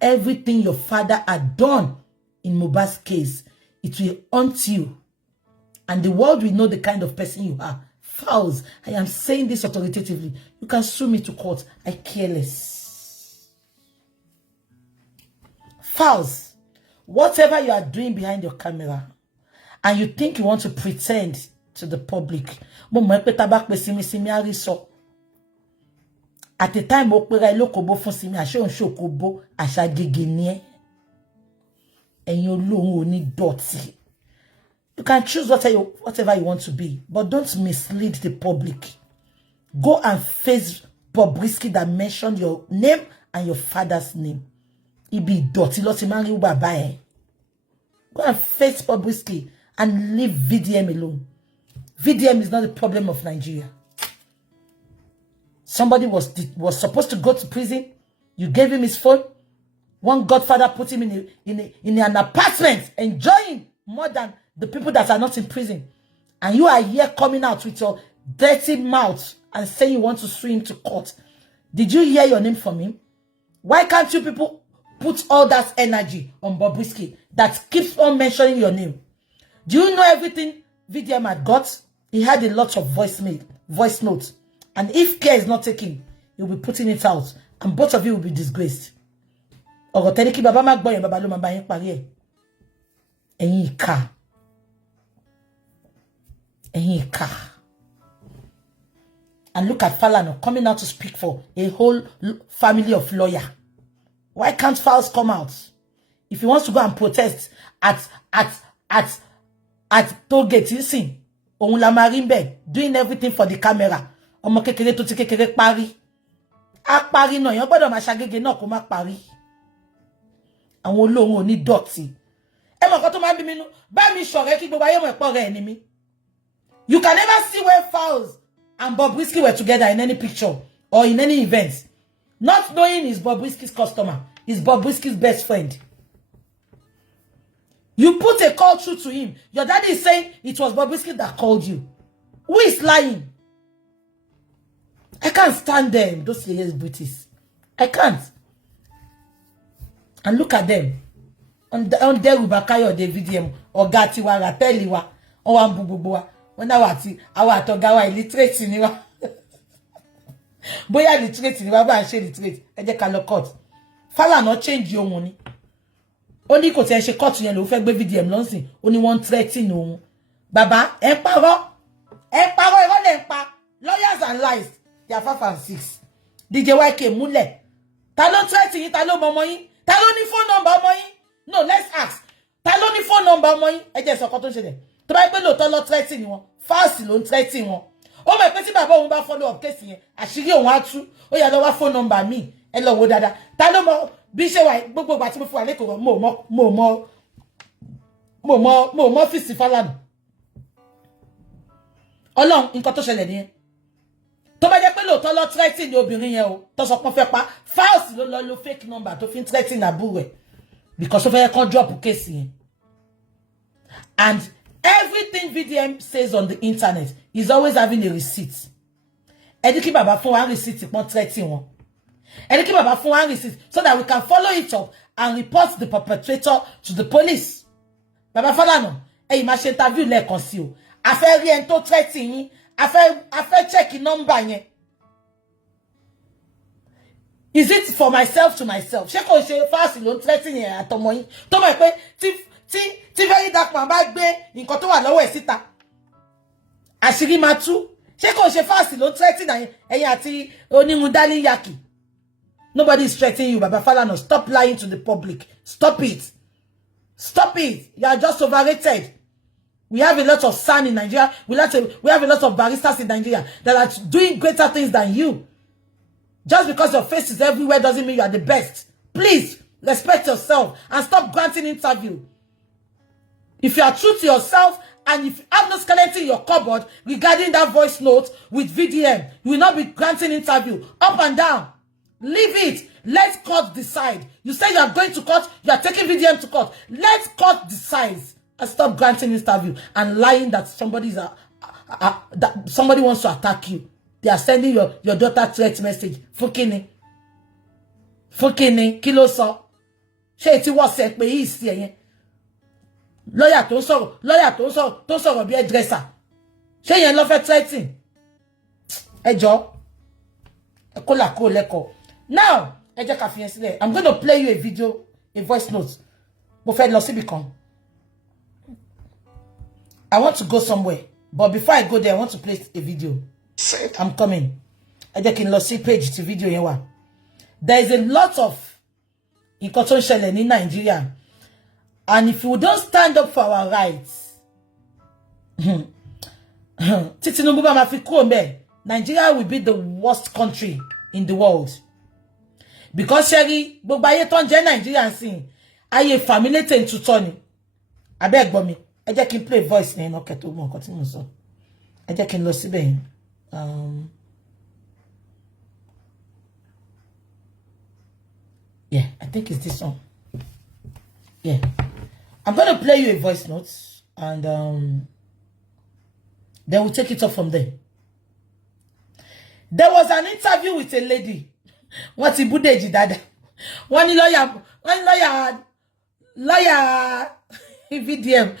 everything your father had done in Mohbad's case, it will haunt you. And the world will know the kind of person you are. Falz, I am saying this authoritatively. You can sue me to court. I care less. Falz, whatever you are doing behind your camera, and you think you want to pretend to the public, at the time, you can choose whatever you want to be, but don't mislead the public. Go and face Bobbyrisky that mentioned your name and your father's name. Ibeee dirty baba. Go and face Bobbyrisky and leave VDM alone. VDM is not the problem of Nigeria. Somebody was supposed to go to prison. You gave him his phone. One Godfather put him in an apartment, enjoying more than the people that are not in prison. And you are here coming out with your dirty mouth and saying you want to sue him to court. Did you hear your name from him? Why can't you people put all that energy on Bobbyrisky that keeps on mentioning your name? Do you know everything VDM had got? He had a lot of voice notes. And if care is not taken, he'll be putting it out. And both of you will be disgraced. ọ̀rọ̀ tẹ́ni kí bàbá má gbọ́ yẹn bàbá ló máa bá yín parí ẹ̀. Ẹ̀yin ìkà. Ẹ̀yin ìkà. And look at Falana coming out to speak for a whole family of lawyer. Why can't Falz come out? If he wants to go and protest at Tollgate, you see, òun la máa rí ńbẹ̀, doing everything for the camera. Ọmọ kékeré tó ti kékeré parí. A parí náà, yẹn gbọ́dọ̀ máa ṣagége náà kó má parí. Àwọn olóhun ò ní dọ̀tí. Ẹ mọ̀ nǹkan tó máa ń bí mi nú, bá mi ṣọ̀rẹ́ kí gbogbo ayé mọ̀ ẹ̀pọ̀ rẹ̀ ni mi. You can never see where Falz and Bobbyrisky were together in any picture or in any event. Not knowing he's Bobbyrisky's customer, he's Bobbyrisky's best friend. You put a call through to him. Your daddy is saying it was Bobbyrisky that called you. Who is lying? I can't stand them, those serious British. I can't. And look at them. On there Ubakayo the VDM or Gatiwa Rapeliwa or Ambubuwa. When I was Togawa illiterate ni wa. Boya illiterate ni wa ba se illiterate. E je ka lo court. Falana change your money. Only kò tẹ́ ṣe court yẹn ló fẹ́ gbé VDM lọ́sìn. Ó ní wọ́n threaten òun. Baba, ẹ parọ́. Ẹ parọ́ irọ́ lẹ ń pa. Lawyers and lies. They are 5 and 6. DJ YK múlẹ̀. Ta ló threaten yín, ta ló mọ ọmọ yín? Ta ló ní phone number ọmọ yín? No, let's ask. Ta ló ní phone number ọmọ yín? Ẹ jẹ́ sọ kan tó ṣẹlẹ̀. Tó bá gbé lóòótọ́ lọ threaten wọn. Falz ló ń threaten wọn. Ó mọ̀ pé tí bàbá òun bá follow up case yẹn, àṣírí òun á tú. Ó yá lọ wá phone number mi. Ẹ lọ wò dáadáa. Ta ló mọ̀ bí ṣe wà gbogbo ìgbà tí mo fi wà lẹ́kọ̀ọ́ mo mọ̀ ọ́fíìsì Falana. Ọlọ́run nǹkan tó ṣẹlẹ̀ nìyẹn. Tó bá jẹ́ pé lóòótọ́ lọ threaten obìnrin yẹn o, tó sọ pé fẹ́ pa, Falz ló lọ lo fake number tó fi threaten àbúrò ẹ̀ because ó fẹ́ kàn drop case yẹn. And everything VDM says on the internet is always having a receipt. Edi ki baba fún wa receipt pon threaten wọn. Edi ki baba fún wa receipt so that we can follow it up and report the perpetrator to the police. Baba Falana, ẹ má ṣe interview lẹ́ẹ̀kan sí o. A fẹ́ rí ẹni tó threaten yín, a fẹ́ check number yẹn. Is it for myself to myself? Ṣé kò ṣe Falz ló threaten yẹn àtọmọ yín? Tó mọ̀ pé tí Verydarkman bá gbé nǹkan tó wà lọ́wọ́ ẹ̀ síta. Àṣírí máa tú. Ṣé kò ṣe Falz ló threaten ẹ̀yin àti onímúdálí yaki? Nobody is threatening you, Baba Falana. Stop lying to the public. Stop it. Stop it. You are just overrated. We have a lot of sun in Nigeria. We have a lot of baristas in Nigeria that are doing greater things than you. Just because your face is everywhere doesn't mean you are the best. Please, respect yourself and stop granting interview. If you are true to yourself and if you have no skeleton in your cupboard regarding that voice note with VDM, you will not be granting interview. Up and down. Leave it. Let court decide. You say you are going to court, you are taking VDM to court. Let court decide and stop granting interview and lying that somebody wants to attack you. They are sending your daughter threat message. Fukini, kilo so. Ṣé ti WhatsApp pé yìí sí ẹ̀yẹn. Lawyer tó sọ̀rọ̀ bí hairdresser. Ṣé yẹn ló fẹ́ threaten? Ẹ jọ̀ọ́. Ẹ kó là kúrò lẹ́kọ̀ọ́. Now, ẹ jẹ́ ká fi yẹn sílẹ̀. I'm going to play you a video, a voice note. Mo fẹ́ lọ síbì kan. I want to go somewhere. But before I go there, I want to play a video. I'm coming. Ẹ jẹ́ kí n lọ sí page ti video yẹn wà. There is a lot of nǹkan tó ń ṣẹlẹ̀ ní Nigeria. And if we don't stand up for our rights, tí Tinubu bá máa fi kúrò ńbẹ̀, Nigeria will be the worst country in the world. Because Sherry, gbogbo ayé tó ń jẹ́ Nigeria sìn, ayé family ten tutọ́ ni. Abẹ́ gbọ́ mi. Ẹ jẹ́ kí n play voice yẹn náà kẹ́ tó mọ nǹkan tí mo sọ. Ẹ jẹ́ kí n lọ síbẹ̀ yẹn. Yeah, I think it's this one. Yeah. I'm going to play you a voice note and then we'll take it up from there. There was an interview with a lady. What ti budeji dada. One lawyer VDM.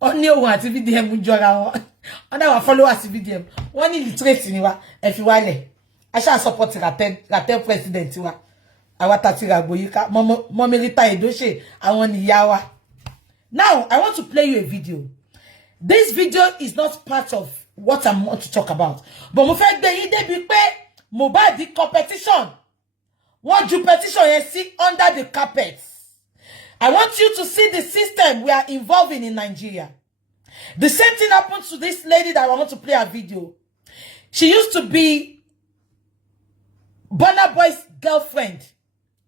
Only one at VDM jọra wọn. And our followers VDM. One illiterate ni wa. If you want I shall support Rapel president wa. Now, I want to play you a video. This video is not part of what I want to talk about. But mo fẹ́ gbé yín débi pé Mohbad competition. What you petition you see under the carpet. I want you to see the system we are involving in Nigeria. The same thing happened to this lady that I want to play a video. She used to be Burna Boy's girlfriend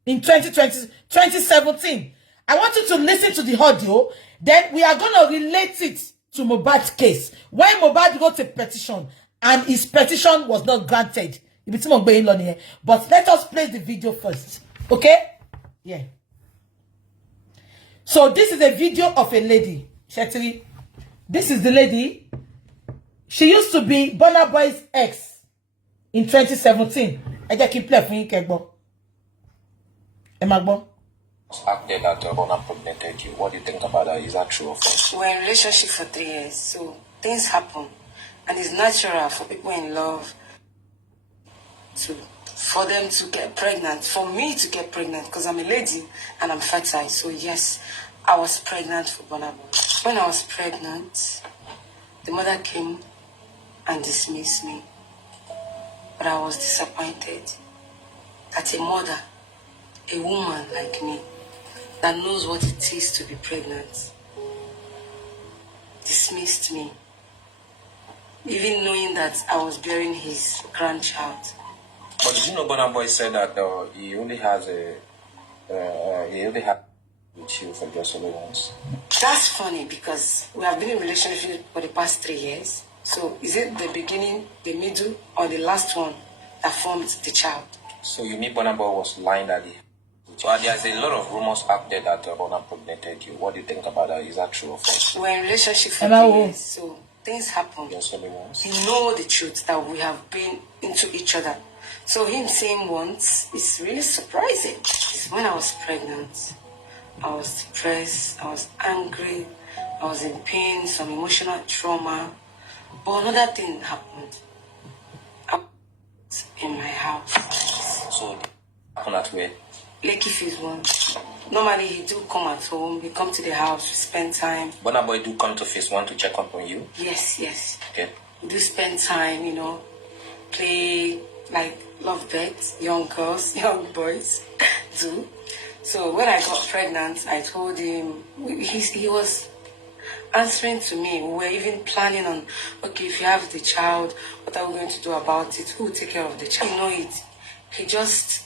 in 2017. I want you to listen to the audio. Then we are going to relate it to Mohbad's case. When Mohbad wrote a petition and his petition was not granted. But let us play the video first. Okay? Yeah. So this is a video of a lady. Shetiri. This is the lady. She used to be Burna Boy's ex in 2017. I just keep playing for you, Kegbo. Emagbo. Acted that Burna impregnated you. What do you think about that? Is that true or false? We're in a relationship for 3 years, so things happen. And it's natural for people in love for them to get pregnant, for me to get pregnant, because I'm a lady and I'm fertile. So yes, I was pregnant for Burna Boy. When I was pregnant, the mother came and dismissed me. But I was disappointed that a mother, a woman like me, that knows what it is to be pregnant, dismissed me, even knowing that I was bearing his grandchild. But did you know Burna Boy said that he only has with you for just only once? That's funny because we have been in a relationship for the past 3 years. So is it the beginning, the middle, or the last one that formed the child? So you mean Burna Boy was lying that he... So there's a lot of rumors out there that Burna impregnated you. What do you think about that? Is that true or false? We're in a relationship for 3 years, so things happen. Just only once? You know the truth that we have been into each other. So him saying once is really surprising. When I was pregnant, I was depressed, I was angry, I was in pain, some emotional trauma. But another thing happened. I was in my house. So, happened at where? Lekki Phase 1. Normally he do come at home, he come to the house, we spend time. Burna Boy do come to Phase 1 to check up on you? Yes. Okay. We do spend time, play like lovebirds, young girls, young boys do. So when I got pregnant, I told him, he was answering to me. We were even planning on, okay, if you have the child, what are we going to do about it? Who will take care of the child? You know it. He just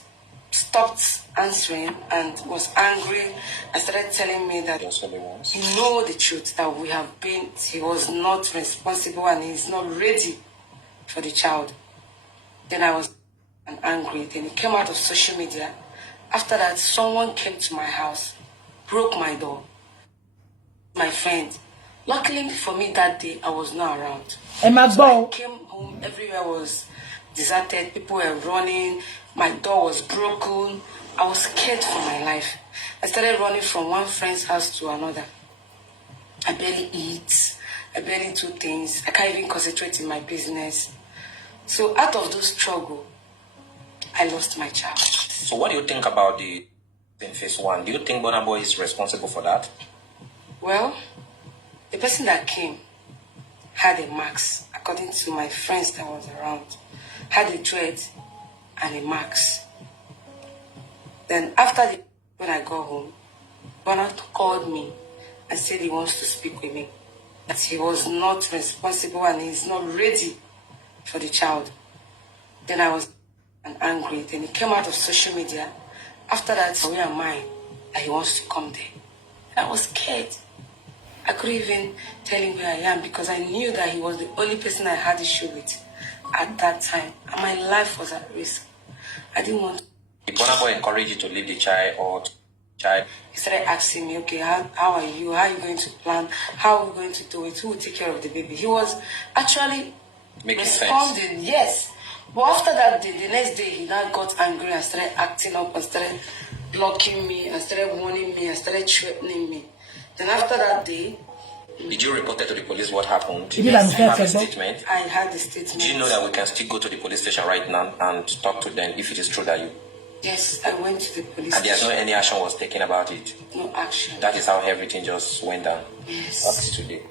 stopped answering and was angry and started telling me that he know the truth, that we have been, he was not responsible and he's not ready for the child. Then I was angry. Then he came out of social media. After that, someone came to my house, broke my door. My friend. Luckily for me that day, I was not around. So I came home, everywhere was deserted. People were running. My door was broken. I was scared for my life. I started running from one friend's house to another. I barely eat. I barely do things. I can't even concentrate in my business. So out of those struggle, I lost my child. So what do you think about the in Phase 1? Do you think Burna Boy is responsible for that? Well, the person that came had a max, according to my friends that was around, had a dread and a max. Then after when I got home, Burna called me and said he wants to speak with me, that he was not responsible and he's not ready for the child. Then I was angry. Then he came out of social media. After that, where am I? That he wants to come there. I was scared. I couldn't even tell him where I am because I knew that he was the only person I had issue with at that time. And my life was at risk. I didn't want to. Did Burna Boy encourage you to leave the child or child? He started asking me, okay, how are you? How are you going to plan? How are we going to do it? Who will take care of the baby? He was actually responding, yes. But after that day, the next day, he now got angry and started acting up and started blocking me and started warning me and started threatening me. Then after that day... Did you report it to the police what happened? Did you have a statement? I had the statement. Do you know that we can still go to the police station right now and talk to them if it is true that you... Yes, I went to the police And there's no station. any action was taken about it. No action. That is how everything just went down. Yes. Up to today.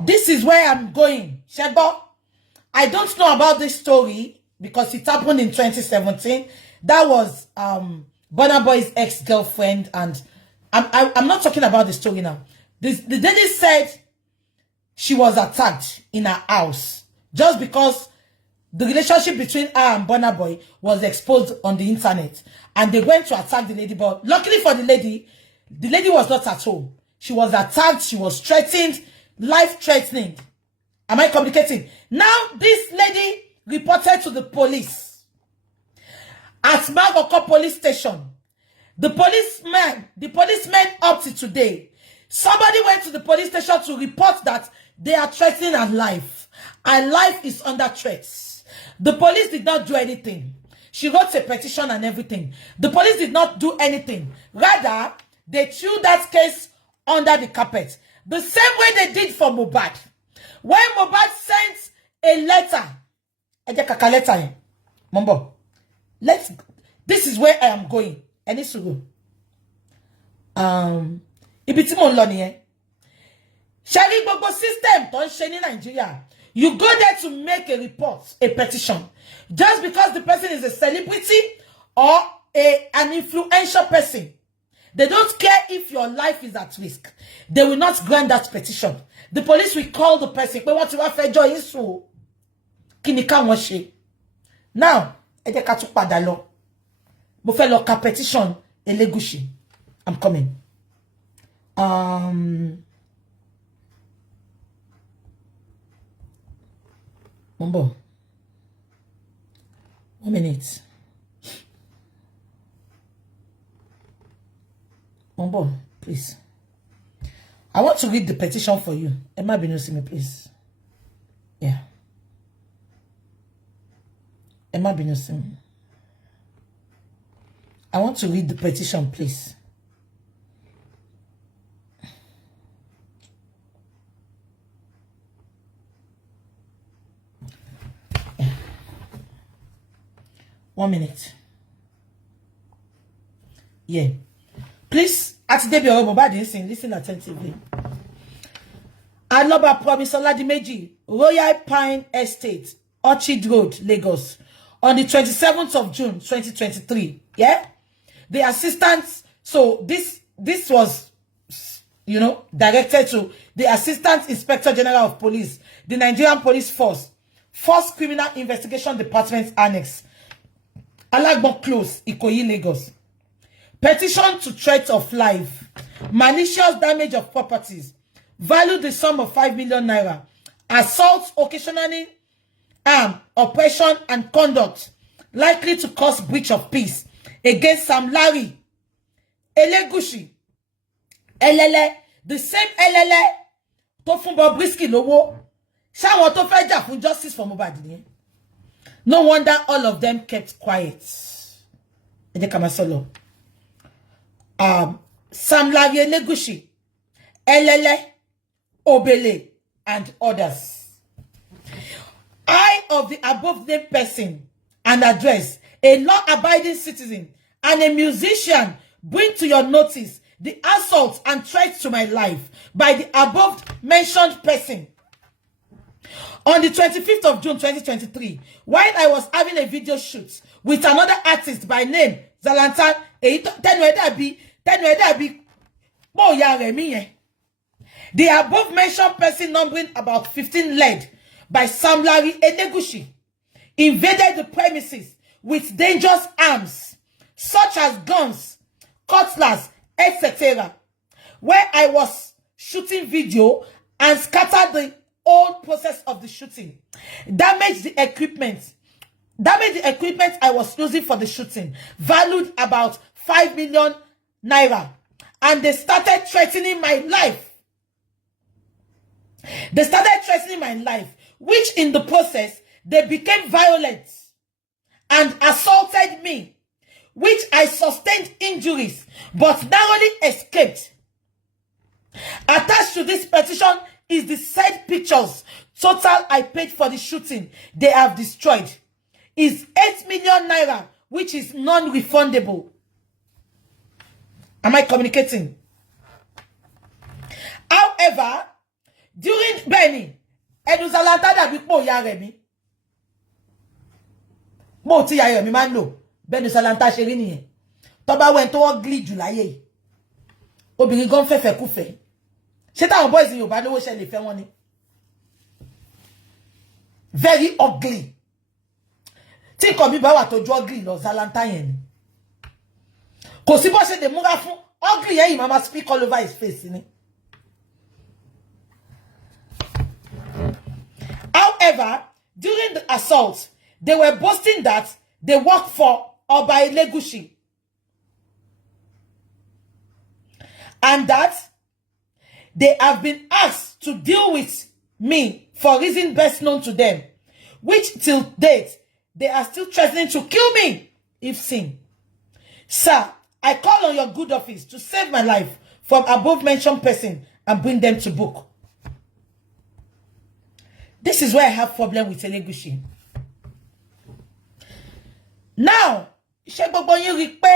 This is where I'm going. Shego, I don't know about this story because it happened in 2017. That was Burna Boy's ex-girlfriend, and I'm not talking about the story now. The lady said she was attacked in her house just because the relationship between her and Burna Boy was exposed on the internet, and they went to attack the lady. But luckily for the lady was not at home. She was attacked. She was threatened, life-threatening. Am I communicating? Now this lady reported to the police at Magoko police station. The policemen up to today, somebody went to the police station to report that they are threatening her life. Her life is under threat. The police did not do anything. She wrote a petition and everything. The police did not do anything. Rather, they threw that case under the carpet. The same way they did for Mohbad. When Mohbad sent a letter, Mambo, this is where I am going. I need to go. Ibi tí mo ń lọ nìyẹn. Ṣẹ́rí gbogbo system tó ń ṣe ní Nigeria. You go there to make a report, a petition. Just because the person is a celebrity or an influential person. They don't care if your life is at risk. They will not grant that petition. The police will call the person. We want to have a joy issue. Kini ká wọ́n ṣe. Now, ẹ jẹ́ ká tún padà lọ. Mo fẹ́ lọ ka petition Elegushi. I'm coming. Mumbo. 1 minute. Mumbo, please. I want to read the petition for you. Emma Binosimi, please. Yeah. Emma Binosimi. I want to read the petition, please. Yeah. 1 minute. Yeah. Please, at the debut of listen attentively. Aloba Promise Oladimeji, Royal Pine Estate, Orchard Road, Lagos, on the 27th of June, 2023. Yeah? The assistant, so this was, directed to the Assistant Inspector General of Police, the Nigerian Police Force, Force Criminal Investigation Department Annex, Alagbon Close, Ikoyi, Lagos. Petition to threat of life, malicious damage of properties, value the sum of 5 million naira, assault occasionally, oppression and conduct likely to cause breach of peace against Sam Larry, Elegushi, Elele, the same Elele to fún Bobbyrisky lówó, ṣáwọn tó fẹ́ jà fún justice for Mohbad nìyẹn. No wonder all of them kept quiet. Ẹ jẹ́ ká máa sọ lọ. Sam Larry, Elegushi, Elele, Obele, and others. I of the above named person and address, a law-abiding citizen and a musician, bring to your notice the assault and threats to my life by the above mentioned person. On the 25th of June 2023, while I was having a video shoot with another artist by name Zalantan, the above mentioned person, numbering about 15, led by Sam Larry Elegushi, invaded the premises with dangerous arms such as guns, cutlass, etc., where I was shooting video, and scattered the whole process of the shooting. Damaged the equipment I was using for the shooting, valued about 5 million naira. And they started threatening my life. Which in the process, they became violent and assaulted me, which I sustained injuries, but narrowly escaped. Attached to this petition is the said pictures. Total I paid for the shooting they have destroyed is 8 million naira, which is non-refundable. Am I communicating? However, during Benny, Eduzalanta dabi po ya remi. Mo ti ya remi man lo. Benuzalanta ṣe rí nìyẹn. Tó bá wẹ́n tó ugly jù láyé. Obìnrin gan fẹ́fẹ́ kúfẹ́. Ṣé táwọn boys in Yorùbá lówó ṣe lè fẹ́ wọn ni? Very ugly. Tí nǹkan mi bá wà tó ju ugly lọ Zalanta yẹn ni. Kò sí bó ṣe lè múra fún ugly yẹn yìí mama speak all over his face ni. However, during the assault, they were boasting that they work for Oba Elegushi and that they have been asked to deal with me for reasons best known to them, which till date, they are still threatening to kill me if seen. Sir, I call on your good office to save my life from above mentioned person and bring them to book. This is where I have problem with Elegushi. Now, ṣé gbogbo yín rí pé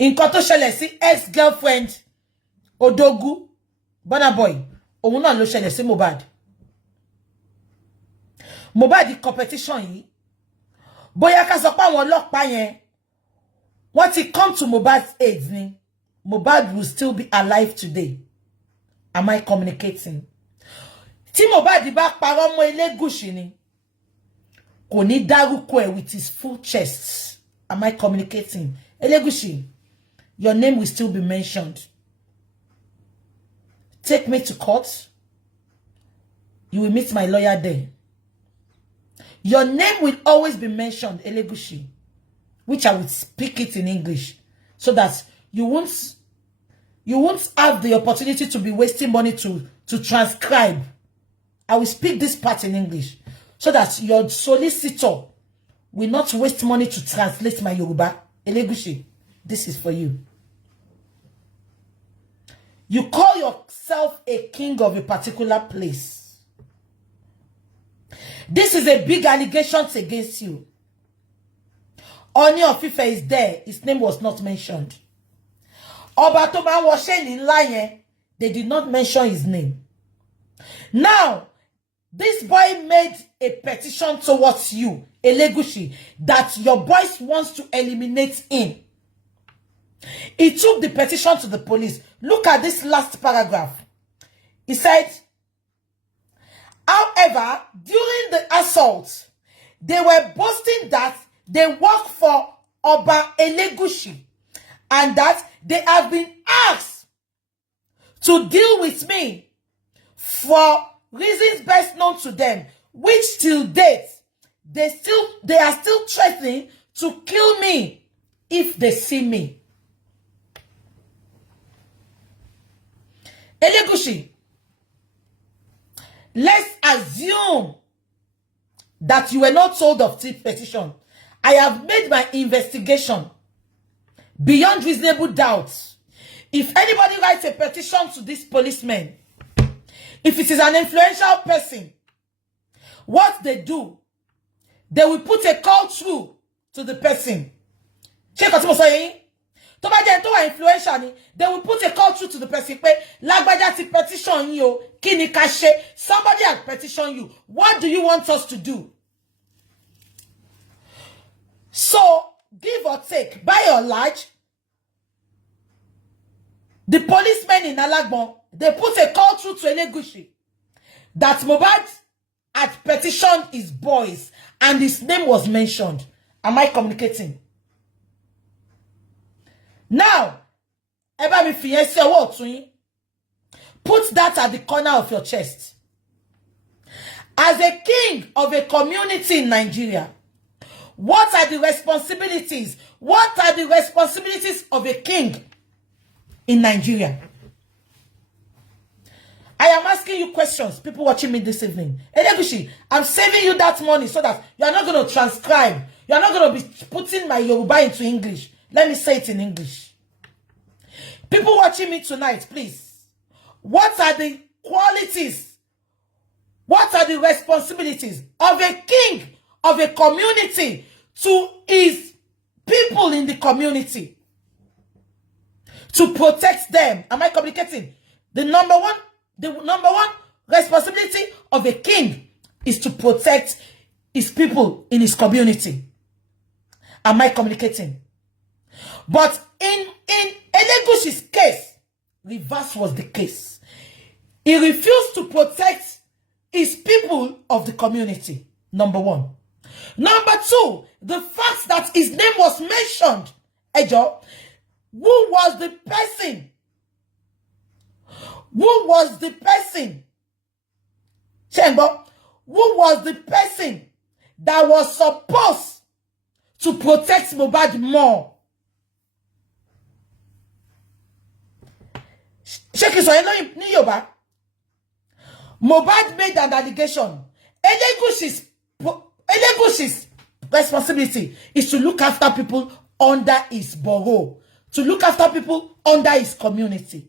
nǹkan tó ṣẹlẹ̀ sí ex-girlfriend Odogu Burna Boy òun náà ló ṣẹlẹ̀ sí Mohbad. Mohbad competition yìí bóyá ká sọ pé àwọn ọlọ́pàá yẹn wọ́n ti come to Mohbad's aid ni, Mohbad will still be alive today. Am I communicating? Tí Mohbad bá parọ́ mọ́ Elegushi ni kò ní dárúkọ ẹ̀ with his full chest. Am I communicating? Elegushi, your name will still be mentioned. Take me to court. You will meet my lawyer there. Your name will always be mentioned, Elegushi, which I will speak it in English so that you won't have the opportunity to be wasting money to transcribe. I will speak this part in English so that your solicitor will not waste money to translate my Yoruba. Elegushi, this is for you. You call yourself a king of a particular place. This is a big allegation against you. Oni of Ife is there. His name was not mentioned. Oba to ba wo se ni nla yen, they did not mention his name. Now, this boy made a petition towards you, Elegushi, that your boys wants to eliminate him. He took the petition to the police. Look at this last paragraph. He said, however, during the assault, they were boasting that they work for Oba Elegushi and that they have been asked to deal with me for reasons best known to them, which till date, they are still threatening to kill me if they see me. Elegushi, let's assume that you were not told of this petition. I have made my investigation beyond reasonable doubt. If anybody writes a petition to this policeman, if it is an influential person, what they do, they will put a call through to the person. Check what I'm saying. To ba je to wa influential ni, they will put a call through to the person. Pe lagbaja ti petition you o, kini ka se. Somebody has petitioned you. What do you want us to do? So, give or take, by or large, the policemen in Alagbon, they put a call through to Elegushi that Mohbad had petitioned his boys and his name was mentioned. Am I communicating? Now, put that at the corner of your chest. As a king of a community in Nigeria, what are the responsibilities? What are the responsibilities of a king in Nigeria? I am asking you questions, people watching me this evening. Elegushi, I'm saving you that money so that you are not going to transcribe. You are not going to be putting my Yoruba into English. Let me say it in English. People watching me tonight, please. What are the qualities? What are the responsibilities of a king of a community to his people in the community to protect them. Am I communicating? The number one responsibility of a king is to protect his people in his community. Am I communicating? But in Elegush's case, reverse was the case. He refused to protect his people of the community. Number one. Number two, the fact that his name was mentioned. Ejo, who was the person? Who was the person? Chamber, who was the person that was supposed to protect Mohbad more? Sheikh Isoyelo ni Yoruba. Mohbad made an allegation. Elegush's responsibility is to look after people under his borough, to look after people under his community.